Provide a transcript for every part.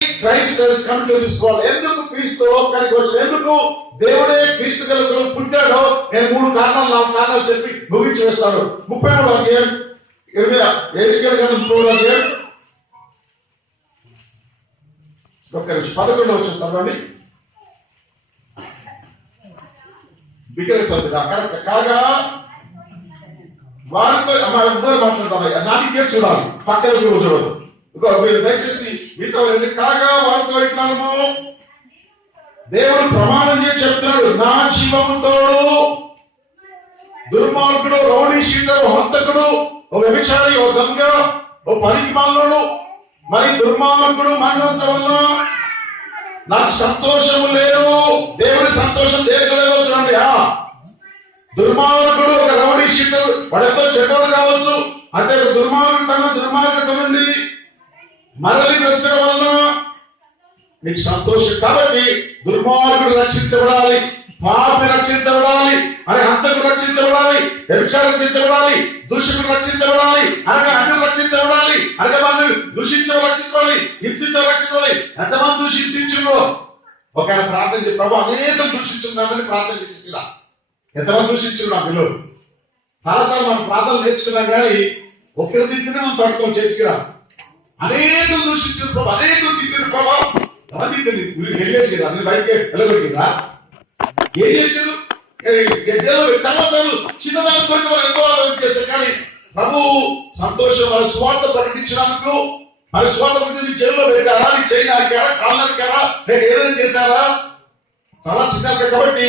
Christ has come to this world. ఎందుకు క్రీస్తు లోకానికి వచ్చాడు? ఎందుకు దేవుడే క్రీస్తు గలకు పుట్టాడో నేను 3 కారణాలు 4 కారణాలు చెప్పి ముగించి వేస్తాను. 33వ అధ్యాయం యెహెజ్కేలు గ్రంథం 33వ అధ్యాయం 11వ వచనం చదవండి. కరెక్ట్ కాగా వారితో మాట్లాడతాం. నాకే చూడాలి, పక్కన చూడదు. మీరు దయచేసి మీతో కాగా వారితో ఇట్లాను దేవుడు ప్రమాణం చేసి చెప్తున్నాడు, నా జీవముతోడు దుర్మార్గుడు, రౌడీ షీటరు, హంతకుడు, ఓ వ్యభిచారి, ఓ దొంగ, ఓ పనికి మాలోడు, మరి దుర్మార్గుడు మరణం వల్ల నాకు సంతోషము లేదు. దేవుడి సంతోషం దేనికలేదో చూడండి. దుర్మార్గుడు ఒక రౌడీ షీటరు, వాడితో చెడ్డోడు కావచ్చు, అంటే దుర్మార్గత నుండి మరలి బ్రతకడం వల్ల నీకు సంతోషం. కాబట్టి దుర్మార్గుడు రక్షించబడాలి, పాపి రక్షించబడాలి, అని హంతకుడు రక్షించబడాలి, వ్యభిచారం రక్షించబడాలి, దూషకుడు రక్షించబడాలి, అనగా అన్యులు రక్షించబడాలి, అనగా వాళ్ళు దూషించడం రక్షించాలి, హింసించడం రక్షించాలి. ఎంతమంది దూషించు ఒక ప్రార్థన చేసి ప్రభు అనేకం దూషించున్నామని ప్రార్థన చేసి ఎంతమంది దూషించు నా పిల్లలు. చాలాసార్లు మనం ప్రార్థనలు నేర్చుకున్నాం కానీ ఒకరి దిక్కునే మనం పట్టుకొని చేసుకురా. అనేకం దూషించిన ప్రభు, అనేకం దిక్కుని ప్రభావం వెళ్ళేసారు, అన్ని బయటకి వెళ్ళగొట్టిందా? ఏం చేశారు? చాలాసార్లు చిన్నదాని కొరకు మనం ఎంతో ఆలోచన చేస్తారు. కానీ ప్రభు సంతోషం వాళ్ళ స్వార్థ ప్రకటించినందుకు, మరి స్వార్థ ప్రకటించి జైల్లో పెట్టారా, నీ చేయి నరికారా, కాళ్ళు నరికారా, లేక ఏదైనా చేశారా? చాలా సిద్ధాలు. కాబట్టి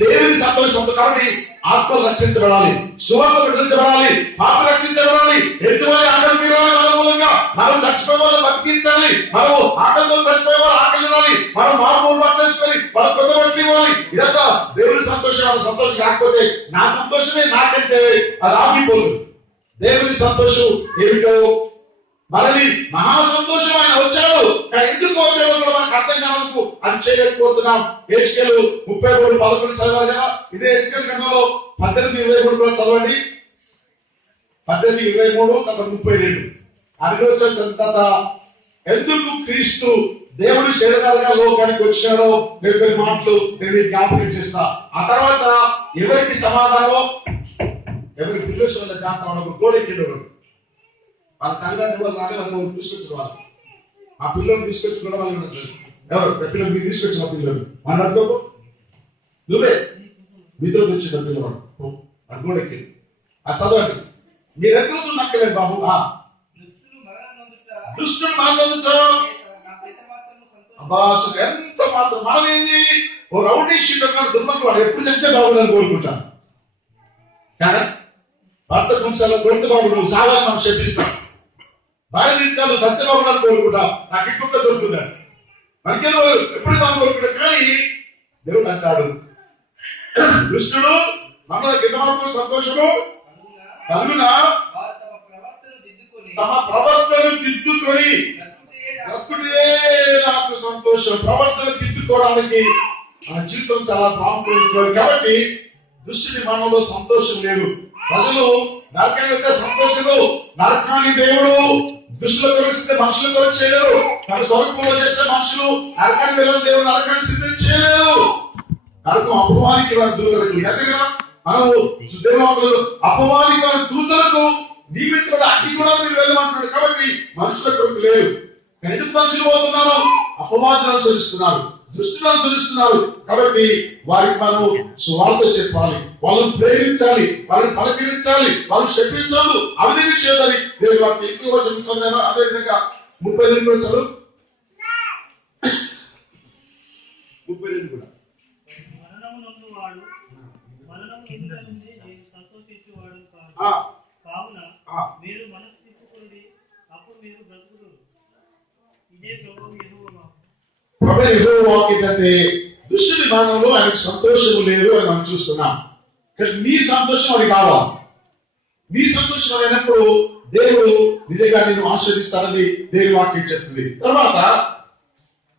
దేవుని సంతోషం. కాబట్టి ఆత్మలు రక్షించబడాలి, సువార్త ప్రకటించబడాలి, పాప రక్షించబడాలి, ఎదుటివారి ఆకలి తీరాలి, మన మూలంగా మనం చచ్చిపోయే వాళ్ళని బతికించాలి, మనం ఆకలితో చచ్చిపోయే వాళ్ళు ఆకలి ఇవ్వాలి, మనం మామూలు పట్టేసుకొని మనం కొత్త బట్టలు ఇవ్వాలి. ఇదంతా దేవుని సంతోషం. మన సంతోషం కాకపోతే నా సంతోషమే నాకంటే అది ఆగిపోదు. దేవుని సంతోషం ఏమిటో మనది మహా సంతోషం. ఆయన వచ్చాడు, కానీ ఎందుకు వచ్చాడో కూడా మనకు అర్థం కావద్దు, అది చేయలేకపోతున్నాం. యెహెజ్కేలు 33:11 చదవాలి కదా. ఇదే యెహెజ్కేలు గ్రంథంలో 18:23 కూడా చదవండి. 18:23-32 అనిలోచన ఎందుకు క్రీస్తు దేవుడు శరీరాలుగా లోకానికి వచ్చాడో కొన్ని మాటలు నేను జ్ఞాపకం చేస్తా. ఆ తర్వాత ఎవరికి సమాధానం, ఎవరికి పిల్లలు జాగ్రత్త గోడెక్కిండు వాళ్ళ తల్లిదండ్రులు వాళ్ళు తీసుకొచ్చేవాళ్ళు. ఆ పిల్లలు తీసుకొచ్చుకోవడం వాళ్ళు ఎవరు పిల్లలు మీరు తీసుకొచ్చిన పిల్లలు మన అనుకోకు, నువ్వే మీతో వచ్చిన పిల్లవాడు అనుకోడానికి అది చదవండి. మీరు ఎక్కడ నక్కలేదు బాబు. దుష్టుడు మరణంతో ఎంత మాత్రం మనం ఏంది ఓ రౌడీ షీటర్ దుర్మకు వాడు ఎప్పుడు చేస్తే బాగుందని కోరుకుంటాను. కానీ భర్త సంస్థలో కొడుతు బాబు నువ్వు సాధారణ మనం చెప్పిస్తాం, భార్య తీర్చాలు సత్యబాబుని కోరుకుంటా, నాకు ఇంకొక దొరుకుతుందని మనకేదో ఎప్పుడు మనం కోరుకుంటాం. కానీ దేవుడు అంటాడు, దుష్టుడు మన గిన్నమాత్రం సంతోషము కలుగున తమ ప్రవర్తన దిద్దుకొని బ్రతుకుటే నాకు సంతోషం. ప్రవర్తన దిద్దుకోవడానికి మన జీవితం చాలా ప్రాముఖ్యత. కాబట్టి దుష్టుని మనలో సంతోషం లేదు. ప్రజలు నరకాన్ని వెళ్తే సంతోషం, నరకాన్ని దేవుడు దుష్టుల కొరిస్తే మనుషుల కొరకు చేయలేరు. తన స్వరూపంలో చేస్తే మనుషులు నరకాన్ని వెళ్ళని దేవుడు నరకాన్ని సిద్ధం చేయలేరు. నరకం అపవాదికి దూతలకు ఎదురుగా మనము దేవతలు అపవాదికి దూతలకు నియమించబడి అగ్ని కూడా మీరు వెళ్ళమంటున్నాడు. కాబట్టి మనుషుల కొరకు లేదు. ఎందుకు మనుషులు పోతున్నారు? అపవాదులను అనుసరిస్తున్నారు, దృష్టిని అనుసరిస్తున్నారు. కాబట్టి వారికి మనం సువార్త చెప్పాలి, వాళ్ళని ప్రేమించాలి, వాళ్ళని పలకరించాలి, వాళ్ళని శపించాలి, అవిధంగా చేయాలి. దేవుడు వారికి ఎక్కువ చదువుతున్నాను. అదేవిధంగా 32 కూడా చదువు. 32 కూడా మీరు మనసు తిప్పుకోండి, అప్పుడు మీరు బ్రతుకుతారు. ఇదే ప్రభువు యెహోవా వాక్కు. ఏంటంటే దుష్టుని మరణంలో ఆయనకు సంతోషం లేదు అని మనం చూస్తున్నాం. కానీ నీ సంతోషం అది కావాలి. నీ సంతోషం అయినప్పుడు దేవుడు నిజంగా నిన్ను ఆశీర్వదిస్తాడని దేవుని వాక్యం చెప్తుంది. తర్వాత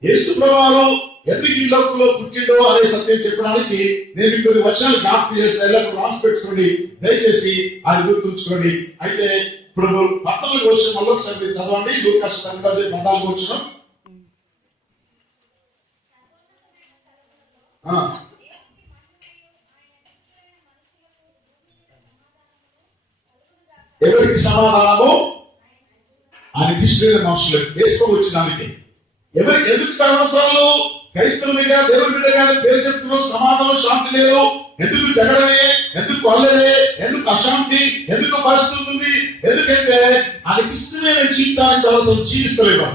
యేసు ప్రభువు ఎందుకు ఈ లోకంలో పుట్టిండో అనే సత్యం చెప్పడానికి నేను కొన్ని వచనాలు జ్ఞాపకం చేస్తే ఎల్లప్పుడు రాసి పెట్టుకోండి, దయచేసి అది గుర్తుంచుకోండి. అయితే ఇప్పుడు 14వ వచనం మళ్ళొకసారి చదవండి. లూకా 14వ వచనం. ఆ, ఎవరికి సమాధానము? ఆయనకి ఇష్టమైన మనుషులకు వేసుకొని వచ్చినానికి. ఎందుకు కారణాలు? క్రైస్తవునిగా దేవుడి బిడ్డగా పేరు చెప్తున్నావు, సమాధానం శాంతి లేదు. ఎందుకు జగడమే? ఎందుకు అల్లరే? ఎందుకు అశాంతి? ఎందుకు పరిస్థితుంది? ఎందుకంటే ఆయనకి ఇష్టమైన జీవితాన్ని చాలా జీవిస్తలేడు.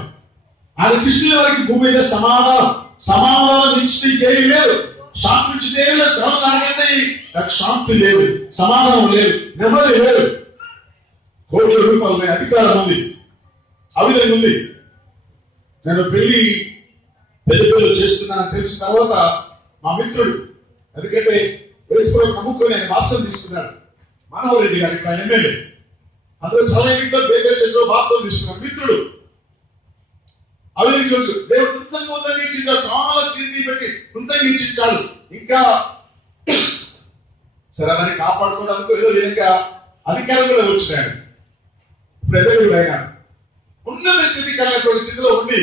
ఆయనకి ఇష్టమైన వారికి భూమి మీద సమాధానం ఇచ్చి ఏమీ లేదు, శాంతి ఇచ్చింది ఏమీ లేదు. చాలా నాకంటే నాకు శాంతి లేదు, సమాధానం లేదు, నెమ్మది లేదు. కోట్ల రూపాయలు ఉన్నాయి, అధికారం ఉంది, అవిధంగా ఉంది. నేను పెళ్లి చేస్తున్నానని తెలిసిన తర్వాత మా మిత్రుడు, ఎందుకంటే వేసుకోవడం నమ్ముకొని ఆయన బాప్సం తీసుకున్నాడు, మనోహర్ రెడ్డి గారు, ఇక్కడ ఎమ్మెల్యే, అందులో చాలా ఇంట్లో చేసిన బాప్సం తీసుకున్నాడు మిత్రుడు. అవిధంగా చూసు దేవుడు కృతంగా ఉందని చాలా కీర్తి పెట్టి కృతజ్ఞించాడు. ఇంకా సరే దాన్ని కాపాడుకోవడానికి ఏదో విధంగా అధికారం కూడా వచ్చినాడు. ఇప్పుడు ఎదురు అయినాడు. ఉన్నత స్థితి కలిగినటువంటి స్థితిలో ఉండి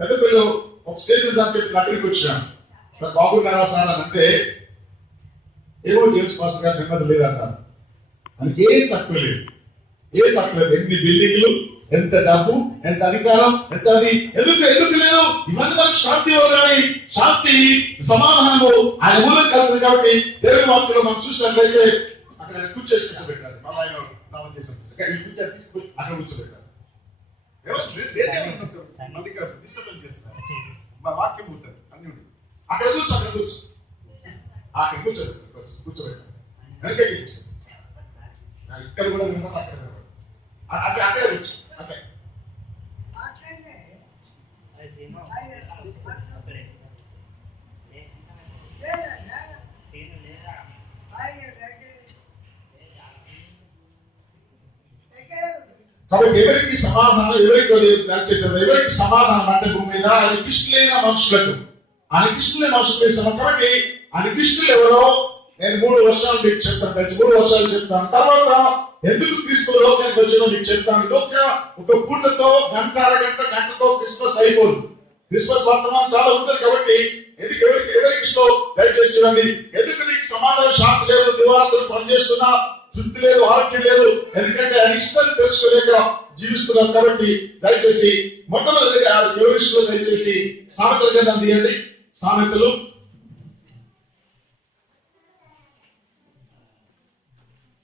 పెద్ద పిల్లలు ఒక స్టేజ్ మీద చెప్పి దగ్గరికి వచ్చినాను. బాగున్నారా సార్ అని అంటే, ఏమో జేమ్స్ మాస్టర్ గారు నెమ్మది లేదంటారు. మనకి ఏం తక్కువ లేదు, ఎన్ని బిల్డింగ్లు, ఎంత డబ్బు, ఎంత అధికారం, ఎంత అది ఎందుకు లేదు? ఇవన్నీ మనకు శాంతి కానీ శాంతి సమాధానము ఆయన మూలం కలుగుతుంది. కాబట్టి దేవుని వాక్యంలో మనం చూసినట్లయితే అక్కడ కూర్చేసి కూర్చోబెట్టారు. మళ్ళీ ఆయన రావడం చేశారు, తీసుకుపోయి అక్కడ కూర్చోబెట్టారు. మా వాక్యం పోతారు అన్ని అక్కడ కూర్చోబెట్టారు. వెనకే ఇక్కడ కూడా అక్కడే కూర్చో. అంటే కాబట్టి ఎవరికి సమాధానం, ఎవరికి సమాధానం అంటే భూమి మీద ఆయనకి ఇష్టమైన మనుషులకు, ఆయనకి ఇష్టమైన మనుషులకు. కాబట్టి ఆయనకి ఇష్టలు ఎవరో నేను 3 వర్షాలు మీకు చెప్తాను, 3 వర్షాలు చెప్తాను. తర్వాత ఎందుకు క్రీస్తు లోకానికి వచ్చినో మీకు చెప్తాను. ఒక పూటతో గంటతో క్రిస్మస్ అయిపోదు. క్రిస్మస్ వర్తమానం చాలా ఉంటుంది. కాబట్టి ఎవరికి ఇష్టం దయచేసి చూడండి. ఎందుకు నీకు సమాధానం శాంతి లేదు, దివారాత్రులు పనిచేస్తున్నా తృప్తి లేదు, ఆరోగ్యం లేదు, ఎందుకంటే ఆయన ఇష్టాన్ని తెలుసుకోలేక జీవిస్తున్నాం. కాబట్టి దయచేసి మొట్టమొదటిగా ఎవరిష్టంలో దయచేసి సామెతల గ్రంథం తీయండి. సామెతలు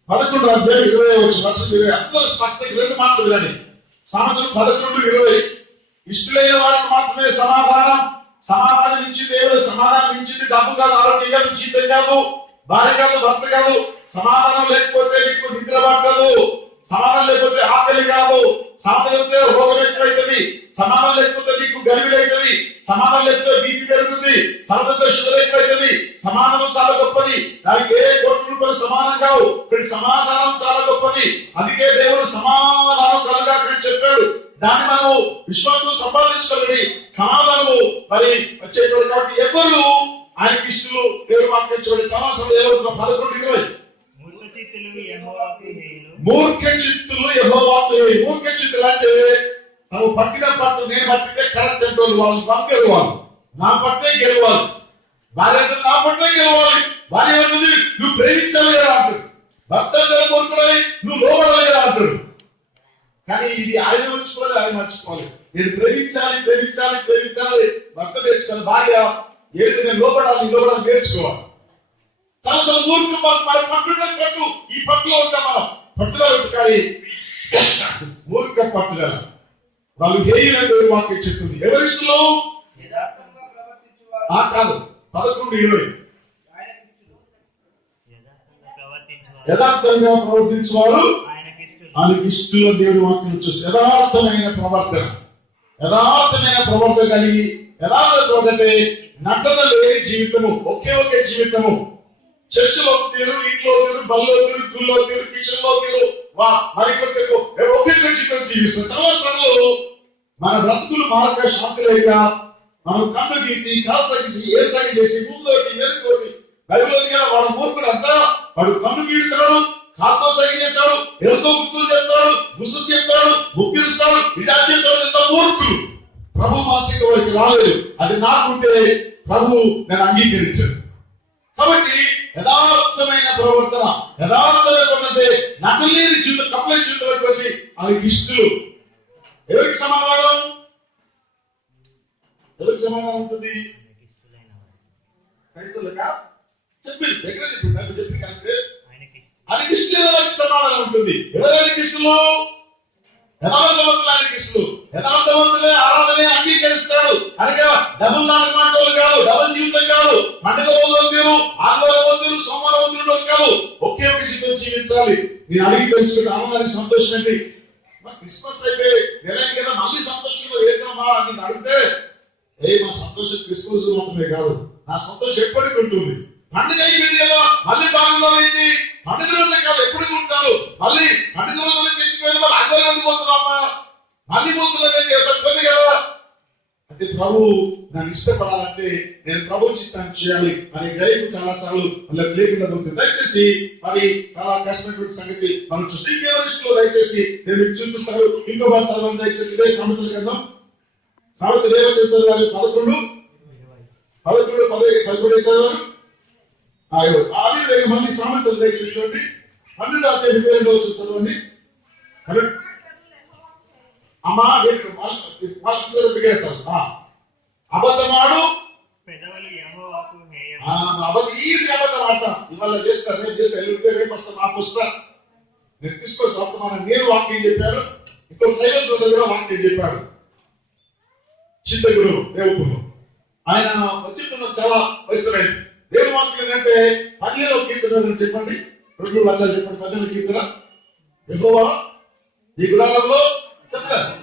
11వ అధ్యాయం 20వ అందరూ స్పష్టంగా 2 మాటలు వినండి. సామెతలు 11:20. ఇష్టలైన వారికి మాత్రమే సమాధానం ఇచ్చి దేవుడు సమాధానం ఇచ్చింది. డబ్బు కాదు, ఆరోగ్యం కాదు, జీవితం కాదు, భార్య కాదు, భర్త కాదు. సమాధానం లేకపోతే నీకు నిద్ర పట్టదు, సమాధానం లేకపోతే ఆకలి కాదు, సమాధానం లేకపోతే రోగం ఎక్కువైతుంది, సమాధానం లేకపోతే నీకు గర్విలైతుంది, సమాధానం లేకపోతే బీపీ పెరుగుతుంది, సమాధానం షుగర్ ఎక్కువైతుంది. సమాధానం చాలా గొప్పది, దానికి ఏ కోట్ల రూపాయలు సమానం కావు. ఇక్కడ సమాధానం చాలా గొప్పది. అందుకే దేవుడు సమాధానం కలగాలని చెప్పాడు. దాన్ని మనం విశ్వాసంతో సంపాదించుకోవాలి. సమాధానము మరి వచ్చేటువంటి. కాబట్టి ఎవరు ఆయనకి ఇష్టలు దేవుడు వాక్యించబడి సమాసం 11:20. మూర్ఖ చిత్తులు యెహోవాకు హేయు. మూర్ఖ చిత్తులు అంటే నువ్వు పట్టిన పట్టు, నేను పట్టితే కరెక్ట్ అంటే వాళ్ళు పంపేరు, వాళ్ళు నా పట్టే గెలవాలి, భార్య అంటే నా పట్టే గెలవాలి. భార్య అంటుంది నువ్వు ప్రేమించాలి కదా అంటాడు, భర్త మూర్ఖుడై నువ్వు లోబడాలి కదా అంటాడు. కానీ ఇది ఆయన మర్చిపోలేదు, ఆయన మర్చిపోవాలి. నేను ప్రేమించాలి భర్త నేర్చుకోవాలి, భార్య ఏది నేను లోబడాలి నేర్చుకోవాలి. చాలా మూర్ఖం. మరి పట్టు ఈ పట్టులో ఉంటాం మనం, పట్టుదల ఉంటుంది. కానీ మూర్ఖ పట్టుదల వాళ్ళు హేయులని వాక్యం చెప్తుంది. ఎవరిష్టంలో కాదు 11:20. యథార్థంగా ప్రవర్తించేవారు ఆయనకి ఇష్టంలో దేవుడి వాక్యం చూసి యథార్థమైన ప్రవర్తన కలిగి యథార్థంటే నటన లేని జీవితము, ఒకే జీవితము. చర్చిలో తీరు, ఇంట్లో తీరు, బల్లో తీరు, గుళ్ళో తీరు, కిచెన్ లో తీరు, మరికొంటే ఒకే జీవితం జీవిస్తాం. చాలా సార్లు మన బ్రతుకులు మారక శాంతి లేక మనం కన్ను గీతి కాసగిసి ఏసగి చేసి ముందోటి వెనుకోటి బైబిల్గా వాడు మూర్ఖుడు అంతా. వాడు కన్ను గీడుతాడు, కాతో సగి చేస్తాడు, ఎవరితో గుర్తులు చెప్తాడు, గుర్తు చెప్తాడు, ముగ్గురుస్తాడు, ఇలా చేస్తాడు. ఎంత మూర్ఖులు. ప్రభు మాసిక వారికి రాలేదు. అది నాకుంటే ప్రభు నేను అంగీకరించాను. కాబట్టి యథార్థమైన ప్రవర్తన, యథార్థమైనటువంటి నటలేని జీవితం, కపల జీవితం ఆయనకి ఇష్టలు. ఎవరికి సమాధానం? ఎవరికి సమాధానం ఉంటుంది? క్రైస్తవులకా? చెప్పింది దగ్గర చెప్పింది అంటే ఆయనకి ఇష్టం సమాధానం ఉంటుంది. ఎవరికి ఇష్టలు? యథార్థవంతులు ఆయనకి ఇష్టలు. యథార్థవంతులే ఆరాధనే అంగీకరిస్తాడు. అనగా డబుల్ నాలుగు మాటలు కాదు, డబుల్ జీవితం కాదు, పండుగ రోజులు, ఆదివారం రోజులు, సోమవారం రోజులు కాదు, ఒకే ఒక జీవితం జీవించాలి. నేను అడిగి తెలుసుకుంటే ఆనందానికి సంతోషం ఏంటి? క్రిస్మస్ అయిపోయి నెలకి కదా మళ్ళీ సంతోషంలో ఏంటమ్మా అని అడిగితే, మా సంతోషం క్రిస్మస్ మాత్రమే కాదు, నా సంతోషం ఎప్పటికీ ఉంటుంది. పండుగ అయిపోయింది కదా మళ్ళీ బాగుందో ఏంటి? పండుగ రోజులే కాదు ఎప్పటికీ ఉంటారు. మళ్ళీ పండుగ రోజులు చచ్చిపోయిన వాళ్ళు ఆదివారం ఎందుకు పోతున్నామా? మళ్ళీ పోతున్నాం కదా అంటే ప్రభు నన్ను ఇష్టపడాలంటే నేను ప్రభు చిత్తాన్ని చేయాలి అనే గ్రహింపు చాలా సార్లు వాళ్ళకి లేకుండా ఉంటుంది. దయచేసి మరి చాలా కష్టమైనటువంటి సంగతి మనం చూస్తే ఇంకెవరిలో దయచేసి నేను మీకు చూపిస్తాను. ఇంకో వాళ్ళు చదవండి దయచేసి. ఇదే సామెతలు కదా, సామెతలు ఏమో చదివారు 11 చదివారు. ఆది మళ్ళీ సామెతలు దయచేసి చూడండి. 12 చదవండి. అమ్మా అబద్ధమాడు ఈజీ అబద్ధం ఆడతాం. ఇవాళ చేస్తారు, రేపు చేస్తారు, ఎల్లుంటే రేపు వస్తా, నాకు వస్తా, నేను తీసుకోవచ్చు వర్తమానం. నేను వాక్యం చెప్పాను, ఇంకో దైవం దగ్గర వాక్యం చెప్పాడు. చింతగురు దేవుడు ఆయన వచ్చిన చాలా వయసులైన దేవుని వాక్యం ఏంటంటే 15వ కీర్తన చెప్పండి. 2 వర్షాలు చెప్పండి. 15వ కీర్తన. యెహోవా ఈ గుడారంలో చెప్పలేదు.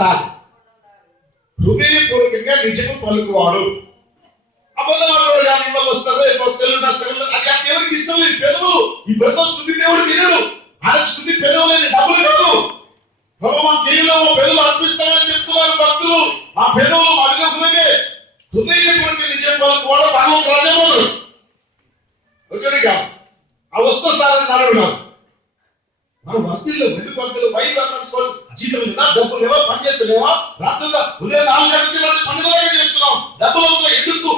చాలు. హృదయపూర్వకంగా నిజము పలుకువాడు. అబద్ధమాడు కానీ ఇవాళ వస్తారు, రేపు వస్తారు, అది ఎవరికి ఇష్టం లేదు. పెదవులు, ఈ పెదవు స్థుతి దేవుడు వినడు. ఆయన స్థుతి పెదవులేని డబ్బులు కాదు. ప్రభు మా కేవలం పెదవులు అర్పిస్తామని చెప్తున్నారు భక్తులు. మా పెదవులు మా వినకునే హృదయపూర్వక నిజం పలుకువాడు పనులు రాజమోడు ఒకటి కాదు. ఆ వస్తు సార్ నలుడు కాదు. మనం వర్తిల్లో ఎందుకు వర్తిలో జీతం లేదా, డబ్బులు లేవా, పని చేస్తలేవా, రాత్రుల్లో ఉదయం 4 గంటల పండుగలాగా చేస్తున్నాం. డబ్బులు ఎందుకు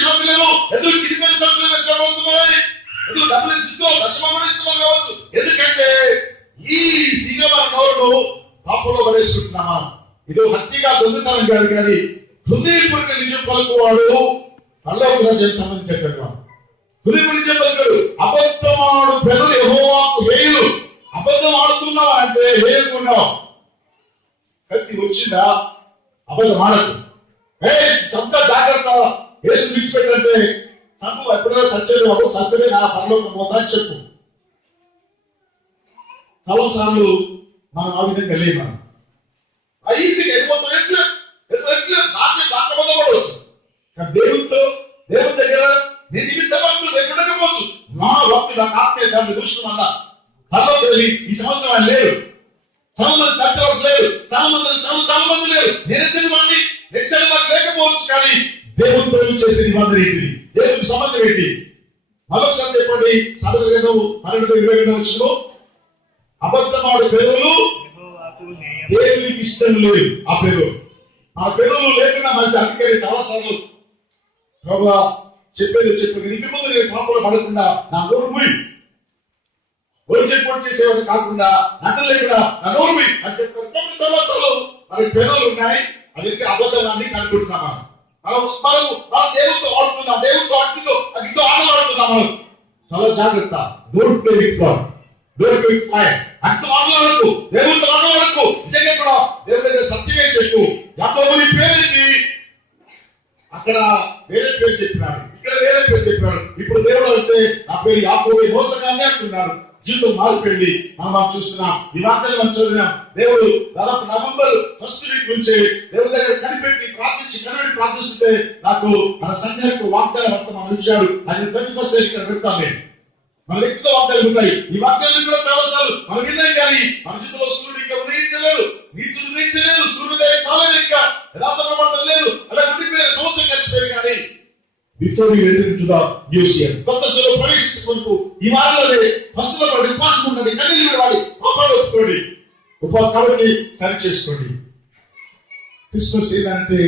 శ్రద్ధ లేవు, ఎందుకు చిరిపోయిన సంఖ్యలు నష్టపోతున్నాయి, ఎందుకు డబ్బులు ఇస్తున్నాం, దశమని ఇస్తున్నాం కావచ్చు. ఎందుకంటే ఈ సిగమ నోరును పాపంలో పడేస్తున్నాం. ఇది హత్యగా దొంగతనం కాదు, కానీ హృదయపూర్వక నిజం పలుకువాడు పరలోక రాజ్యానికి సంబంధించినటువంటి వాడు. హృదయపూర్వక నిజం పలుకుడు. అబద్ధమాడు పెదవులు యెహోవాకు హేయులు. అబద్ధం ఆడుతున్నావు అంటే హేయకున్నావు. కత్తి వచ్చిందా అబద్ధం ఆడకు. చంత జాగ్రత్త. యేసు విడిచిపెట్టంటే సంపు ఎప్పుడైనా సత్యమే అప్పుడు సత్యమే నా పరలోకం పోతా అని చెప్పు. చాలా సార్లు మనం ఆ విధంగా లేవు. మనం ఈజీగా వెళ్ళిపోతాం. ఎట్లా నాకే అబద్ధపడవచ్చు. కానీ దేవుని దగ్గర నేను నిమిత్తమాత్రం లేకపోవచ్చు. నా భక్తుడు నాకు ఆత్మీయ దాన్ని దృష్టి వల్ల ఈ సంవత్సరం ఆయన లేరు. చాలా మంది సత్యవలస లేరు, చాలా మంది లేరు. నేనెత్తని వాడిని నెక్స్ట్ టైం నాకు లేకపోవచ్చు. కానీ దేవునితో చేసే నిబంధన ఏంటి, దేవునికి సంబంధం ఏంటి? మరొకసారి చెప్పండి. సామెతల గ్రంథం 12:22 అబద్ధమాడు పెదవులు దేవునికి ఇష్టం లేదు. ఆ పెదవులు లేకుండా మంచి అధికారి చాలా సార్లు ప్రభువా చెప్పేది ఇంటి ముందు నేను పాపంలో పడకుండా నా నోరు మూయి, ఒరిజినల్ చేసేవాడు కాకుండా నటన లేకుండా నా నోరు మూయి అని చెప్పారు. చాలా మరి పెదవులు ఉన్నాయి, అది అబద్ధాన్ని కనుక్కుంటున్నాం. మనం దేవుడితో ఆడుతున్నాం, దేవుడితో అగ్నితో ఆటలు ఆడుతున్నాం. మనం చాలా జాగ్రత్త. Don't play with God, don't play with fire. అగ్నితో ఆటలాడకు, దేవుడితో ఆటలాడకు. నిజంగా కూడా దేవుడి దగ్గర సత్యమే చెప్పు. యాకోబు పేరేంటి? అక్కడ వేరే పేరు చెప్పినాడు, ఇక్కడ వేరే పేరు చెప్పినాడు. ఇప్పుడు దేవుడు అంటే నా పేరు యాకోబు మోసగానే అంటున్నాడు. జీవితం మారిపోయింది. మనం చూస్తున్నాం. ఈ వార్తలు మనం చదివినాం. దేవుడు దాదాపు నవంబర్ 1st వీక్ నుంచి దేవుడి దగ్గర కనిపెట్టి ప్రార్థిస్తుంటే నాకు మన సంఘానికి వాగ్దాన వర్తమానం ఇచ్చాడు. అది 21st ఇక్కడ పెడతాం. నేను మన వ్యక్తితో వాగ్దాలు ఉంటాయి. ఈ వాగ్దాలు కూడా చాలా సార్లు మనం విన్నాం, కానీ మన జీవితంలో సూర్యుడు ఇంకా ఉదయించలేదు, నీతులు ఉదయించలేదు, సూర్యోదయం కాలేదు, ఇంకా యథార్థ ప్రవర్తన లేదు. అలా ఉండిపోయిన సంవత్సరం గడిచిపోయి, కానీ before you enter into the new year. కొత్త సంవత్సరంలో ప్రవేశించుకుంటూ ఈ వారంలోనే ఫస్ట్లో పడి ఉపాసం ఉండండి, కన్నీళ్ళు విడవాలి, పాపాలు ఒప్పుకోండి, కాబట్టి సరి చేసుకోండి. క్రిస్మస్ ఏంటంటే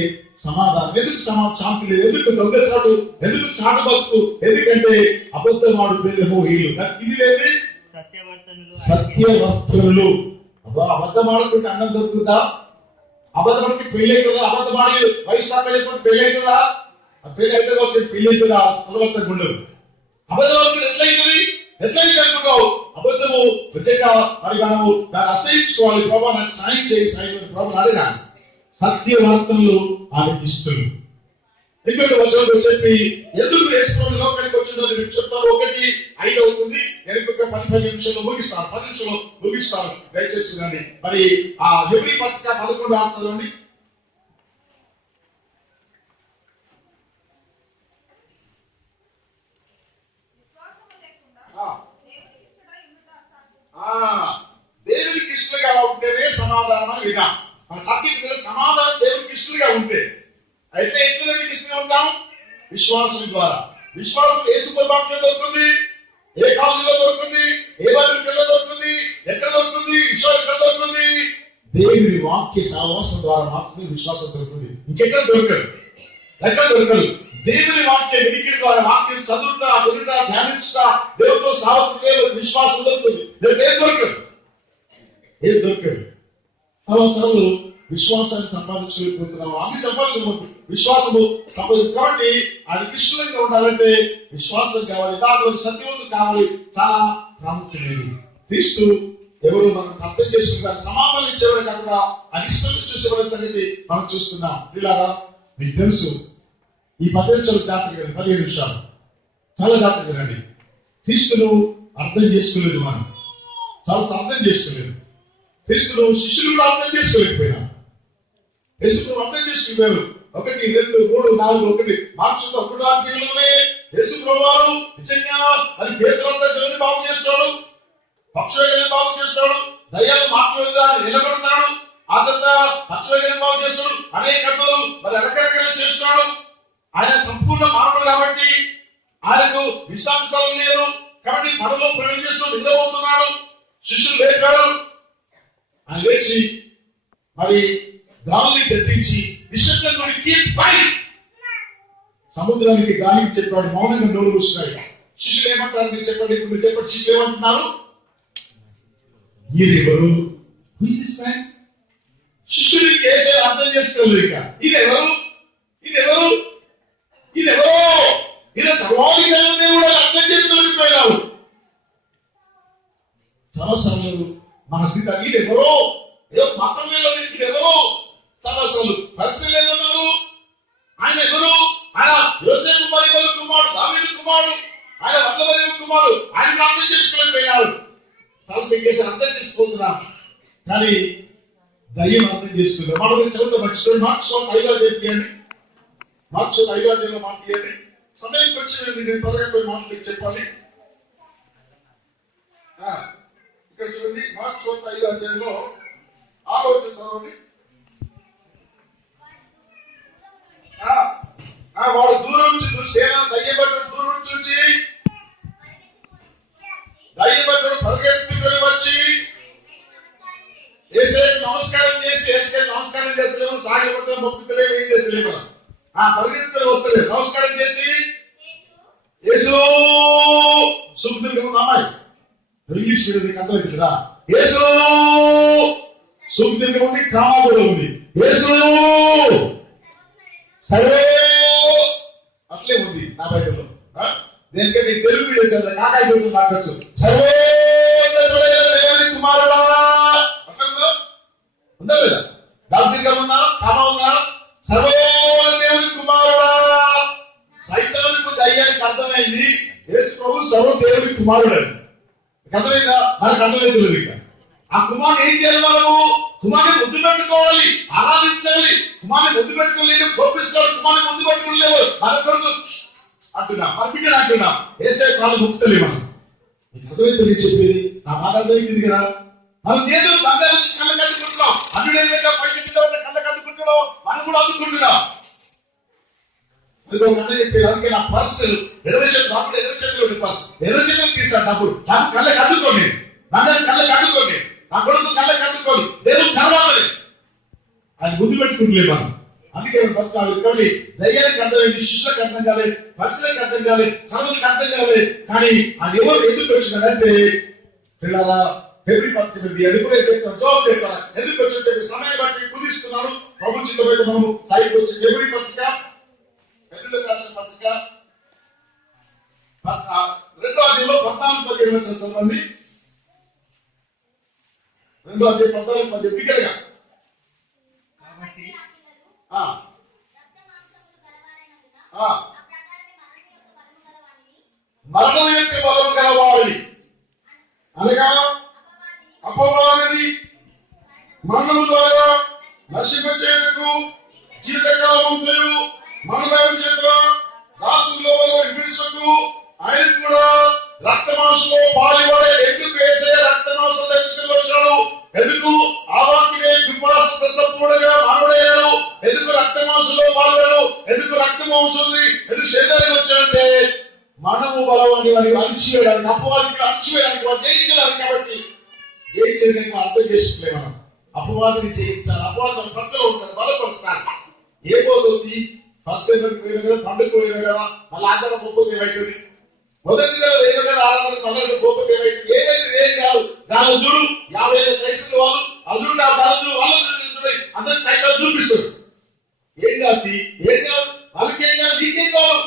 సమాధానం. ఎందుకు శాంతి లేదు? ఎందుకు దొంగచాటు? ఎందుకు చాటు బతుకు? ఎందుకంటే అబద్ధమాడు పెళ్ళహో హీలు ఇది లేదు. సత్యవర్తనులు. అబద్ధమాడుకుంటే అన్నం దొరుకుతుందా? అబద్ధమాడికి పెళ్ళి అవుతుందా? అబద్ధమాడి వయసు దాకా వెళ్ళిపోతే పెళ్ళి అవుతుందా? పెళ్ళి అయితే వచ్చి పెళ్ళి అవుతుందా? సులభంగా ఉండదు. అబద్ధమాడుకుంటే ఎట్లయితే అనుకుంటావు? అబద్ధము నిజంగా మరి మనము దాన్ని అసహించుకోవాలి. ప్రభావ నాకు సాయం చేయి, సాయం ప్రభావం అడగాలి. సత్యవర్తనులు ఆయనకి ఇష్టలు. ఇంకొక వచనంలో చెప్పి ఎందుకు యేసు లోకానికి వచ్చిందో మీకు చెప్తాను. 1:5 అవుతుంది. నేను ఇంకొక 10 నిమిషాల్లో ముగిస్తాను. 10 నిమిషాల్లో ముగిస్తాను. దయచేసి చూడండి. మరి ఆ హెబ్రీ పత్రిక 11 ఆన్సర్లోని దేవునికి ఇష్టలుగా ఉంటేనే సమాధానం వినా. మన సత్యం సమాధానం దేవునికి ఇష్టలుగా ఉంటే అయితే ఎట్లా దేవునికి ఇష్టంగా ఉంటాం? విశ్వాసం ద్వారా. విశ్వాసం ఏ సూపర్ మార్కెట్లో దొరుకుతుంది, ఏ కాలేజీలో దొరుకుతుంది, ఏ బైబిల్లో దొరుకుతుంది, ఎక్కడ దొరుకుతుంది? విశ్వాసం ఎక్కడ దొరుకుతుంది? దేవుని వాక్య సహవాసం ద్వారా మాత్రమే విశ్వాసం దొరుకుతుంది. ఇంకెక్కడ దొరకదు, ఎక్కడ దొరకదు. దేవుని వాక్య వినికిడి ద్వారా వాక్యం చదువుతా వినుట ధ్యానించుతా దేవుడితో సహవాసం విశ్వాసం దొరుకుతుంది. ఏం దొరకదు, ఏం దొరకదు. అవసరాలు విశ్వాసాన్ని సంపాదించుకోలేకపోతున్నాము. అన్ని సంపాదించబోతుంది విశ్వాసము సంపాదించు. కాబట్టి అది కృష్ణులంగా ఉండాలంటే విశ్వాసం కావాలి, దాంట్లో సత్యవంతులు కావాలి. చాలా ప్రాముఖ్యమైనది. క్రీస్తు ఎవరు మనం అర్థం చేసుకుంటారు, సమాధానం ఇచ్చేవారు కాకుండా అనిష్టం చూసేవారి సంగతి మనం చూస్తున్నాం. పిల్లారా మీకు తెలుసు, ఈ 10 నిమిషాలు జాగ్రత్తగా 15 నిమిషాలు చాలా జాగ్రత్తగా రండి. క్రీస్తును అర్థం చేసుకోలేదు, మనం చాలా అర్థం చేసుకోలేదు. క్రీస్తును శిష్యులు కూడా అర్థం చేసుకోలేకపోయినా యేసును అర్థం చేసుకున్నారు. 1, 2, 3, 4, 1 మార్క్స్ 1వ అధ్యాయంలోనే యేసు ప్రభువారు నిజంగా మరి పేతురంతా జనుని బాగు చేస్తాడు, పక్షులను బాగు చేస్తాడు, దయ్యాలు మాటలుగా నిలబడతాడు, ఆ తర్వాత పక్షులను బాగు చేస్తాడు, అనేక అద్భుతాలు మరి రకరకాలు చేస్తాడు. ఆయన సంపూర్ణ మానవుడు కాబట్టి ఆయనకు విశ్రాంతాలు లేదు. కాబట్టి పడవలో ప్రయాణం చేస్తూ నిద్రపోతున్నాడు. శిష్యులు లేపారు. ఆయన లేచి మరి గాలిని గద్దించి సముద్రానికి గాలికి చెప్పాడు, మౌనంగా నోరు కూర్చున్నాయి. శిష్యులు ఏమంటారు మీరు చెప్పండి, ఇప్పుడు మీరు చెప్పండి. శిష్యులు ఏమంటున్నారు? ఈయనెవరు? శిష్యులు కేసే అర్థం చేసుకోలేదు. ఇక ఈయనెవరు, ఈయనెవరు, ఈయనెవరో ఈయన సర్వాధికారాన్ని కూడా అర్థం చేసుకోలేకపోయినారు. చాలాసార్లు మన స్థితి ఈయనెవరో, ఏదో మతం ఎవరో చాలాసార్లు పరిస్థితులు ఏమన్నారు. ఆయన ఎవరు? ఆయన యోసేపు మరియ కుమారుడు, దావీదు కుమారుడు, ఆయన వడ్ల కుమారుడు. ఆయన అర్థం చేసుకోలేకపోయినాడు. చాలా సంకేసాలు అర్థం చేసుకోతున్నాం, కానీ దయ్యం అర్థం చేసుకున్నాం. మనం చదువుతా మర్చిపోయి మార్క్స్ 5వ అధ్యాయం తీయండి. మార్క్స్ 5వ అధ్యాయంలో మాట తీయండి. సమయానికి వచ్చింది, నేను త్వరగా కొన్ని మాటలు చెప్పాలి. ఇక్కడ చూడండి, మార్క్స్ 5వ అధ్యాయంలో 6వ వచనం చదవండి. వాడు దూరం నుంచి దయ్యబడ్డ దూరం నుంచి చూచి దయ్యబడ్డడు పరిగెత్తుకొని వచ్చి యేసుకి నమస్కారం చేసి, యేసుకి నమస్కారం చేస్తలేము, సాగిపడతాం, మొక్కుతలేము, ఏం చేస్తలేము. పరిగెత్తుకొని వస్తలేదు. నమస్కారం చేసి యేసు సుఖదుర్గ అమ్మాయి ఇంగ్లీష్ మీడియం నీకు అర్థమైంది కదా. యేసు సుఖదుర్గ ఉంది, కామా కూడా ఉంది. యేసు సర్వే అట్లే ఉంది నా బైబిల్లో. దేనికంటే తెలుగు మీడియం చదివా, కాకాయ చదువు నాకు వచ్చు. సర్వేశ్వరుడైన కుమారుడా అట్లా ఉందా లేదా? దార్ఘిక ఉందా, కామా ఉందా? సర్వదేవుని కుమారుడా. సైతానికి దయ్యానికి అర్థమైంది యేసు ప్రభు సర్వదేవుని కుమారుడు అని. అర్థమైందా? మనకు అర్థమైంది లేదు. ఇక ఆ కుమారుడు ఏం చేయాలి? మనము కుమారుని ముద్దు పెట్టుకోవాలి, ఆరాధించాలి. కుమారుని ముద్దు పెట్టుకోలేని కోపిస్తారు, కుమారుని ముద్దు పెట్టుకోలేవు మన కొడుకు అంటున్నా, మన బిడ్డలు అంటున్నా. ఏసే కాలం ముక్తలే మనం. నీకు అర్థమైంది నేను చెప్పేది, నా బాధ అర్థమైంది కదా. మనం ఏదో బంగారం నుంచి కళ్ళ కట్టుకుంటున్నాం, అన్నుడే పైకి కళ్ళ కట్టుకుంటున్నాం, మనం కూడా అందుకుంటున్నాం. అది ఒక అన్న చెప్పారు, అందుకే నా పర్స్ ఎడవ చేతిలో ఉండే పర్స్ ఎడవ చేతిలో తీస్తాను డబ్బులు. నాకు కళ్ళకి అద్దుకోండి, నా కళ్ళకి అద్దుకోండి, నా కొడుకు కళ్ళకి అద్దుకోండి, దేవుడు కలవాలి ఆయన గుర్తు పెట్టుకుంటలేదు మనం. అందుకే బతుకాలి. కాబట్టి దయ్యానికి అర్థమైంది, శిష్యులకు అర్థం కాలేదు, పర్సులకు అర్థం కాలేదు, చదువులకు అర్థం కాలేదు. కానీ ఆయన ఎవరు ఎందుకు వచ్చినాడంటే పిల్లరా ఫిబ్రవరి 19 ఎడుపులే చెప్తాను, జవాబు చెప్తాను. ఎందుకు వచ్చి సమయం బట్టి కుదిస్తున్నాను. ప్రభు చిత్తమైన మనము సాయికి వచ్చి ఫిబ్రవరి పత్రిక, ఫిబ్రవరి రాసిన పత్రిక 2వ అధ్యాయంలో 14-15 చదవండి. 2వ అధ్యాయం 14-15 బిగ్గరగా. కాబట్టి మరణం యొక్క బలం గలవారిని అనగా అపవాదిని మరణము ద్వారా నశింపచేయుటకు జీవితకాలమంతయు మరణం చేత దాసులో విడిచుటకు ఆయన కూడా రక్తమాంసంలో పాలుపడే. ఎందుకు వేసే రక్తమాంసం దర్శనం వచ్చాడు? ఎందుకు ఆ వాక్యమే కృపాసత సంపూర్ణంగా మానవుడయ్యాడు? ఎందుకు రక్తమాంసంలో పాల్గొన్నాడు? ఎందుకు రక్తమాంసాన్ని ఎందుకు శరీరానికి వచ్చాడంటే మనము బలవాన్ని వారికి అణచివేయడానికి, అపవాదికి అణచివేయడానికి, వారు జయించడానికి. కాబట్టి జయించడానికి మనం అర్థం చేసుకునే మనం అపవాదిని జయించాలి. అపవాదం పక్కలో ఉంటాడు, బలపరుస్తాడు. ఏ పోతుంది? ఫస్ట్ పోయిన కదా, పండుగ పోయిన కదా, మళ్ళీ ఆధారం పోతే ఏమవుతుంది? మొదటి నెల వేరు కదా, ఆరాధన పల్లెలు పోతే ఏమైతుంది? ఏమైతే ఏం కాదు. దాని చూడు 50 క్రైస్తవులు వాళ్ళు అల్లుడు వాళ్ళు అందరికి సైతం చూపిస్తారు. ఏం కాదు, ఏం కాదు, వాళ్ళకి ఏం కాదు, నీకేం కాదు.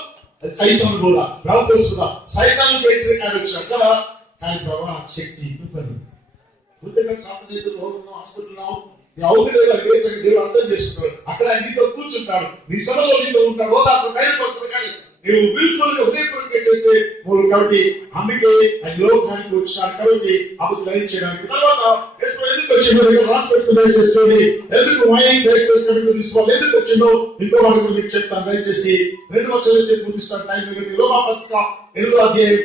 అది సైతం కూడా ప్రభుత్వ సైతాన్ని చేసిన కానీ వచ్చాడు కదా. కానీ ప్రభావ శక్తి కృతజ్ఞత చేతులు హాస్పిటల్ అవుతుంది దేవుడు అర్థం చేసుకుంటాడు. అక్కడ ఆయన నీతో కూర్చుంటాడు, నీ సభలో నీతో ఉంటాడు, ఓదాసం ధైర్యం వస్తుంది. కానీ నువ్వు విల్ఫుల్ గా హృదయపూర్వకంగా చేస్తే మూడు. కాబట్టి అందుకే ఆయన లోకానికి వచ్చాడు. కాబట్టి అప్పుడు గ్రహించడానికి తర్వాత ఎందుకు వచ్చిందో రాసి పెట్టుకుని దయచేసుకోండి. ఎందుకు తీసుకోవాలి, ఎందుకు వచ్చిందో ఇంకో వారికి మీకు చెప్తాను. దయచేసి 2 వర్షాలు చెప్పి ముగిస్తాను. టైం ఎందుకంటే లోమా పత్రిక 8వ అధ్యాయం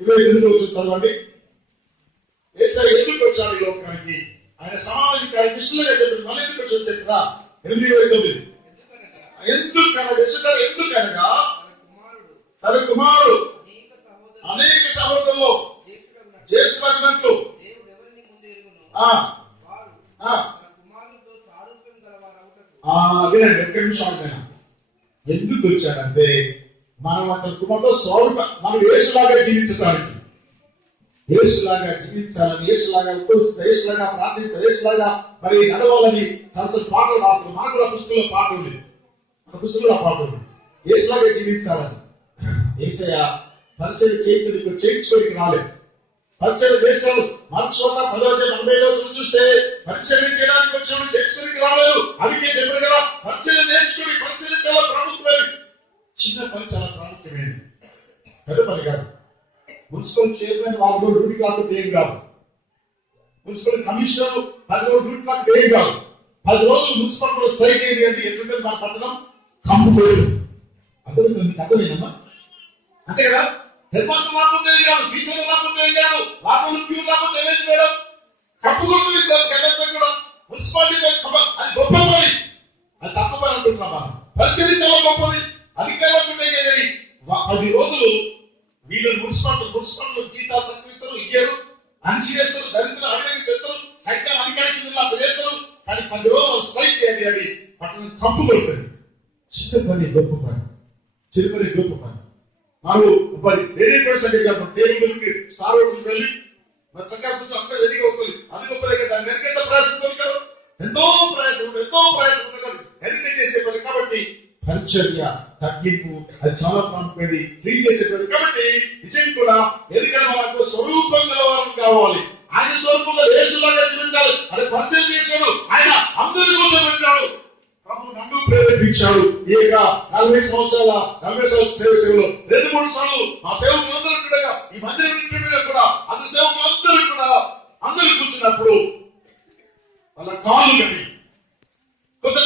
28 చదవండి. యేసయ్య ఎందుకు వచ్చాడు ఈ లోకానికి? ఆయన సమాధానికి ఆయన ఇష్టంగా చెప్పాడు. మళ్ళీ ఎందుకు వచ్చాడు చెప్పరా? 8:29 ఎందుకనగా తన కుమారుడు అనేక సహోదరుల్లో జ్యేష్ఠులగినట్లు వినండి ఒక్క నిమిషం. ఎందుకు వచ్చాడంటే మనం అతని కుమారుతో స్వరూప మనం యేసులాగా జీవించడానికి, యేసులాగా జీవించాలని, యేసులాగా ఉపయోగిస్తా, యేసులాగా ప్రార్థించాలి, యేసులాగా మరి నడవాలని సరస్వతి పాటలు పాడుతుంది. మనకు కూడా పుస్తకంలో పాట ఉంది, మన పుస్తకంలో పాట ఉంది. యేసులాగా జీవించాలని. యేసయ్య పరిచయం చేయించుకోనికి రాలేదు. పరిచయం చేస్తాడు. మనకు చోట 10:40 చూస్తే పరిచయం చేయడానికి వచ్చాడు, చేయించుకోనికి రాలేదు. అందుకే చెప్పాడు కదా, పరిచయం నేర్చుకుని. పరిచయం చాలా ప్రాముఖ్యమైనది. చిన్న పని చాలా ప్రాముఖ్యమైనది, పెద్ద పని కాదు. మున్సిపల్ చైర్మన్ 4 రోజులు డ్యూటీ కాకపోతే ఏం కాదు. మున్సిపల్ కమిషనర్ 10 రోజులు డ్యూటీ కాకపోతే ఏం కాదు. 10 రోజులు మున్సిపల్ స్ట్రైక్ చేయండి అంటే ఎట్లుంటుంది మన పట్టణం? కంపుకోలేదు. అర్థమైందమ్మా? అంతే కదా. హెడ్ మాస్టర్ రాకపోతే ఏం కాదు, టీచర్ రాకపోతే ఏం కాదు, వాటర్ ప్యూర్ రాకపోతే ఏమైంది మేడం? కప్పుకుంటుంది కూడా. మున్సిపాలిటీ అది గొప్ప పని, అది తక్కువ పని అంటున్నాం మనం. పరిచయం చాలా గొప్పది. అధికారులు ఉంటాయి కానీ 10 రోజులు వీళ్ళు మున్సిపాలిటీ జీతాలు తక్కువిస్తారు, ఇయ్యరు, అణిచివేస్తారు, దరిద్రులు అవినీతి చేస్తారు, సైతం అధికారికి అట్లా చేస్తారు. కానీ 10 రోజులు స్ట్రైక్ చేయాలి అని పట్టణం కంపు కొడుతుంది. చిన్న పని గొప్ప పని, చిన్న పని గొప్ప పని. మనం 10 టేబుల్కి స్టార్ హోటల్కి వెళ్ళి మన చక్కగా కూర్చొని అంతా రెడీగా వస్తుంది. అది గొప్పదే కదా. దాని వెనక ఎంత ప్రయాసం ఉంది కదా, ఎంతో ప్రయాసం ఉంది కదా, వెనక చేసే పని. కాబట్టి పరిచర్య తగ్గింపు అది చాలా ప్రాముఖ్యమైనది, క్లీన్ చేసేటువంటి. కాబట్టి విషయం కూడా ఎందుకంటే మనకు స్వరూపం గలవారం కావాలి. ఆయన స్వరూపంలో యేసులాగా జీవించాలి. అది పరిచయం చేశాడు. ఆయన అందరి కోసం పెట్టాడు. ప్రభు నన్ను ప్రేరేపించాడు. ఈ 40 సంవత్సరాల సేవలో 2-3 సార్లు ఆ సేవకులందరూ ఉండగా, ఈ మందిరం కూడా అది సేవకులందరూ కూడా అందరూ కూర్చున్నప్పుడు వాళ్ళ కాళ్ళు కడిగి కొత్త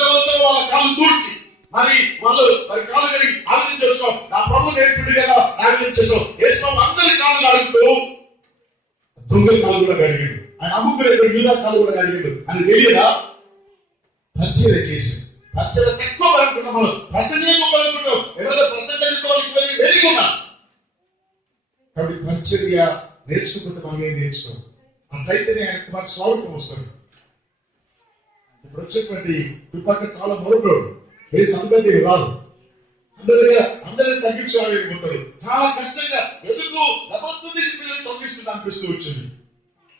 వాళ్ళ కాళ్ళు కూర్చి మరి కాళ్ళు కడిగి ఆలోచన చేసుకో. నా ప్రభు నేర్పిండు కదా, ఆలోచన చేసుకో. వేసుకో అందరి కాళ్ళు అడుగుతూ దొంగ కాళ్ళు కూడా కడిగాడు. ఆయన అమ్ముకునేటువంటి యూదా కాళ్ళు కూడా కడిగాడు అని తెలియదా? పరిచయం చేసి పరిచర్య తక్కువ అనుకుంటాం, మనం ప్రసంగం అనుకుంటాం, ఎవరైనా ప్రసంగానికి వాళ్ళకి వెళ్ళి వెలిగున్నాం. కాబట్టి పరిచర్య నేర్చుకుంటే మనం ఏం నేర్చుకోం. అట్లయితేనే ఆయన కుమార్ స్వరూపం వస్తాడు. ఇప్పుడు వచ్చేటువంటి విపక్క చాలా మొరటోడు, ఏ సంగతి రాదు, అందరినీ తగ్గించాలనిపోతాడు. చాలా కష్టంగా ఎందుకు లభంతో తీసి పిల్లలు చదివిస్తుంది అనిపిస్తూ వచ్చింది.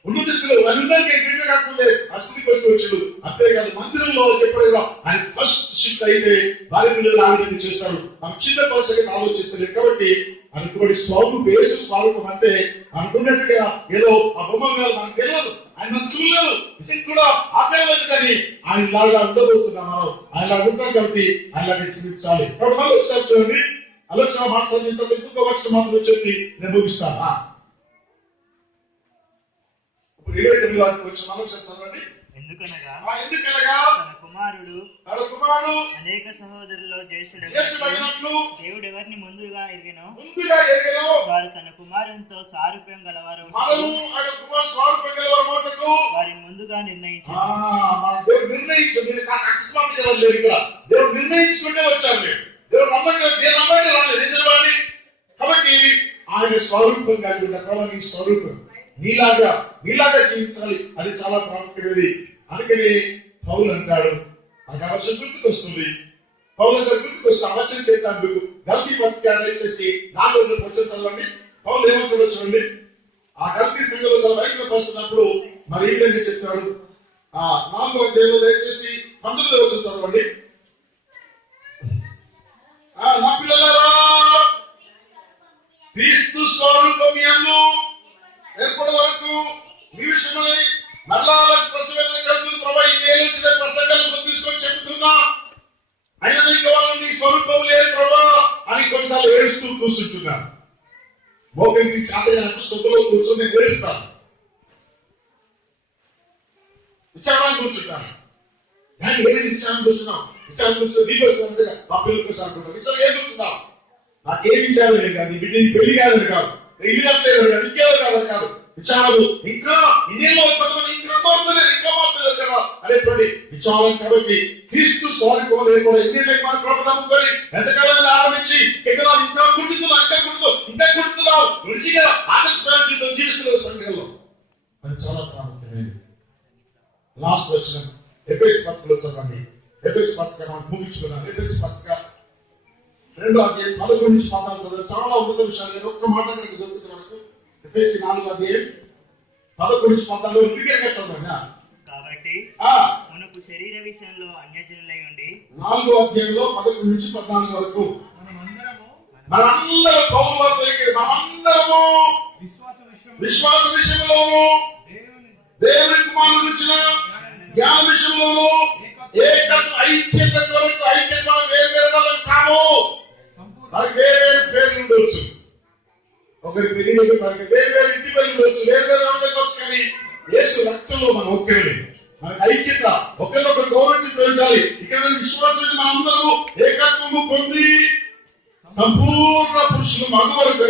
ఉన్న దిశలో అందరికీ ఎక్కడ కాకపోతే ఆ స్థితికి వస్తూ వచ్చాడు. అంతేకాదు మందిరంలో చెప్పడేదా ఆయన ఫస్ట్ షిఫ్ట్ అయితే భార్య పిల్లలు ఆ విధంగా చేస్తారు. మనం చిన్న పరిస్థితి ఆలోచిస్తలేదు. కాబట్టి అనుకోటి స్వరూపం, యేసు స్వరూపం అంటే అనుకున్నట్టుగా ఏదో ఆ బొమ్మగా మనకు తెలియదు, ఆయన మనం చూడలేదు, నిజం కూడా ఆపేయలేదు. కానీ ఆయన లాగా ఉండబోతున్నాం, మనం ఆయనలాగా ఉంటాం. కాబట్టి ఆయనలాగా జీవించాలి. కాబట్టి మళ్ళీ ఒకసారి చూడండి, ఆలోచన మార్చాలి. ఇంత ఎక్కువ వచ్చిన మాత్రం చెప్పి నేను ముగిస్తాను. 29 వచ్చిన ఆలోచన చదవండి. ఎందుకనగా తన కుమారుడు అనేక సహోదరుల్లో జ్యేష్ఠుడైనట్లు దేవుడు ఎవరిని ముందుగా ఎరిగెనో వారు తన కుమారునితో సారూప్యం గలవారు మనము ఆయన కుమారు స్వరూపం గలవారు మాటకు వారిని ముందుగా నిర్ణయించారు. దేవుడు నిర్ణయించాడు. అకస్మాత్తుగా లేదు, ఇక్కడ దేవుడు నిర్ణయించుకుంటే వచ్చారు. దేవుడు రమ్మంటే రాలేదు, నిజవాడి. కాబట్టి ఆయన స్వరూపం కలిగి ఉన్న నీ స్వరూపం నీలాగా జీవించాలి. అది చాలా ప్రాముఖ్యమైనది. అందుకని పౌలు అంటాడు, నాకు అవసరం గుర్తుకొస్తుంది. పౌలు అంటాడు గుర్తుకొస్తుంది అవసరం చేస్తాను. గల్తీ పత్రిక దయచేసి 4 క్వశ్చన్ చదవండి. పౌలు ఏమంటాడో చూడండి. ఆ గల్తీ సంఘంలో చాలా వైద్యులు వస్తున్నప్పుడు మరి ఈ విధంగా చెప్తాడు. 4వ అధ్యాయంలో దయచేసి 19వ వచనం చదవండి. నా పిల్లలారా, క్రీస్తు స్వరూపం యందు ఎప్పటి వరకు ఈ విషయమై మరలా ప్రసవేదన కలుగుతుంది. ప్రభా ఈ నేర్చిన ప్రసంగాలు తీసుకొని చెబుతున్నా, అయినా ఇంకా వాళ్ళు నీ స్వరూపం లేదు ప్రభా అని కొన్నిసార్లు ఏడుస్తూ కూర్చుంటున్నా. మోపించి చాతగానకు సొంతలో కూర్చొని నేను ఏడుస్తాను, విచారాన్ని కూర్చుంటాను. కానీ ఏమైంది విచారం కూర్చున్నావు? విచారం కూర్చుని నీకు వస్తుంది, మా పిల్లలు కోసం అనుకుంటాను. విచారం ఏం కూర్చున్నావు? నాకేం విచారం లేదు కాదు, నీ బిడ్డ పెళ్లి కాదని కాదు, ఇల్లు కట్టలేదు కాదు, ఇంకేదో కాదని కాదు. విచారాలు ఇంకా ఇన్నేళ్ళు కొంతమంది ఇంకా మారుతలేదు కదా అనేటువంటి విచారం. కాబట్టి క్రీస్తు స్వరూపం లేకుండా ఎన్నేళ్ళకి మన ప్రభుత్వం ఎంతకాలం ఆరంభించి ఎక్కడ ఇంకా కుడుతున్నావు రుచిగా ఆకర్షణ జీవిస్తున్న సంఘంలో అది చాలా ప్రాముఖ్యమైనది. లాస్ట్ వచ్చిన ఎఫెసు పత్రికలో చదవండి. ఎఫెసు పత్రిక మనం ముగించుకున్నాం. ఎఫెసు పత్రిక 2వ అధ్యాయం 11 నుంచి 14 చదవండి. చాలా ఉన్నత విషయాలు ఒక్క మాట దొరుకుతుంది మనకు. ఎఫెసు 4వ అధ్యాయం 11 నుంచి 14 విడిగా చదవండి. కాబట్టి మనకు శరీర విషయంలో అన్యజనులై ఉండి 4వ అధ్యాయంలో 11 నుంచి 14 వరకు మనందరం పౌలు వారు మనందరము విశ్వాస విషయంలోను దేవుని కుమారుడు ఇచ్చిన జ్ఞాన విషయంలోను ఐక్యత కొరకు ఐక్యత మనం వేరు వాళ్ళం కాము. మనకి వేరు పేర్లు ఉండొచ్చు, ఒకరి పెళ్లి మనకి వేరు ఇంటి పేర్లు ఉండొచ్చు, వేరు ఉండవచ్చు. కానీ యేసు రక్తంలో మనం ఒక్కడే. మనకి ఐక్యత, ఒకరినొకరు గౌరవించి పెంచాలి. ఇక్కడ విశ్వాసం మనందరము ఏకత్వము పొంది సంపూర్ణ పురుషులు మగవరకు